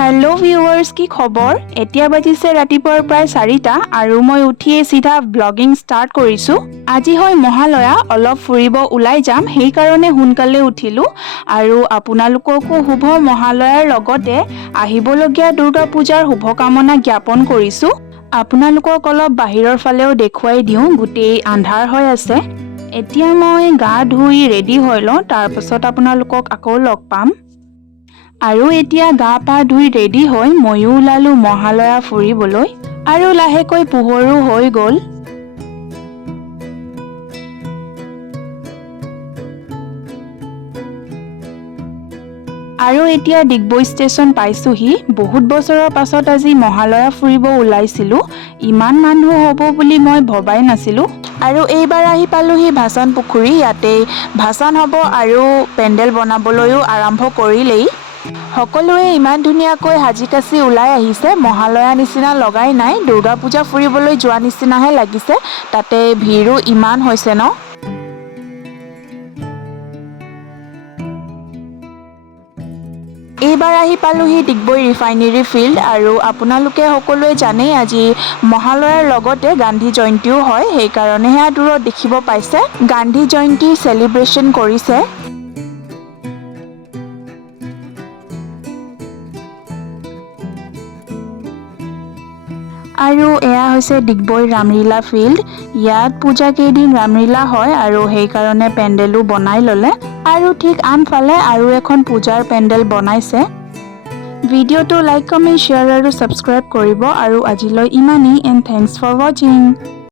Hello viewers की खबर एतिया बाजिसे रातिपुৱাৰ प्राय 4টা আৰু মই উঠিয়ে সিধা ব্লগিং স্টাर्ट কৰিছো। আজি হয় মহালয়া অলপ ফুৰিব ওলাই যাম সেই কাৰণে হুনকালে উঠিলো আৰু আপোনালোককো শুভ মহালয়াৰ লগতে আহিবলগীয়া দুৰ্গা পূজাৰ শুভকামনা জ্ঞাপন কৰিছো। আপোনালোকক অলপ বাহিৰৰ ফালেও দেখুৱাই দিওঁ গোটেই আন্ধাৰ হৈ আছে। এতিয়া মই গা ধুই ৰেডি হৈ লওঁ তাৰ পাছত আপোনালোকক আকৌ লগ পাম। আৰু এতিয়া গা পা ধুই ৰেডি হৈ ময়ো ওলালো মহালয়া ফুৰিবলৈ আৰু লাহেকৈ পোহৰো হৈ গ'ল। আৰু এতিয়া ডিগবৈ ষ্টেচন পাইছোহি। বহুত বছৰৰ পাছত আজি মহালয়া ফুৰিব ওলাইছিলো। ইমান মানুহ হ'ব বুলি মই ভবাই নাছিলো। আৰু এইবাৰ আহি পালোহি ভাসান পুখুৰী। ইয়াতে ভাসান হ'ব আৰু পেণ্ডেল বনাবলৈও আৰম্ভ কৰিলেই। সকলোৱে ইমান ধুনীয়াকৈ সাজি কাচি ওলাই আহিছে। মহালয়া নিচিনা লগাই নাই, দুৰ্গা পূজা ফুৰিবলৈ যোৱা নিচিনাহে লাগিছে। তাতে ভিৰো ইমান হৈছে ন। এইবাৰ আহি পালোহি ডিগবৈ ৰিফাইনেৰী ফিল্ড আৰু আপোনালোকে সকলোৱে জানেই আজি মহালয়াৰ লগতে গান্ধী জয়ন্তীও হয়। সেইকাৰণে সেয়া দূৰত দেখিব পাইছে গান্ধী জয়ন্তী চেলিব্ৰেশ্যন কৰিছে। আৰু এয়া হৈছে ডিগবৈ ৰামলীলা ফিল্ড। ইয়াত পূজা কেইদিন ৰামলীলা হয় আৰু সেইকাৰণে পেণ্ডেলো বনাই ল'লে। আৰু ঠিক আনফালে আৰু এখন পূজাৰ পেণ্ডেল বনাইছে। ভিডিঅ'টো লাইক কমেণ্ট শ্বেয়াৰ আৰু ছাবস্ক্ৰাইব কৰিব আৰু আজিলৈ ইমানেই এণ্ড থেংকছ ফৰ ৱাচিং।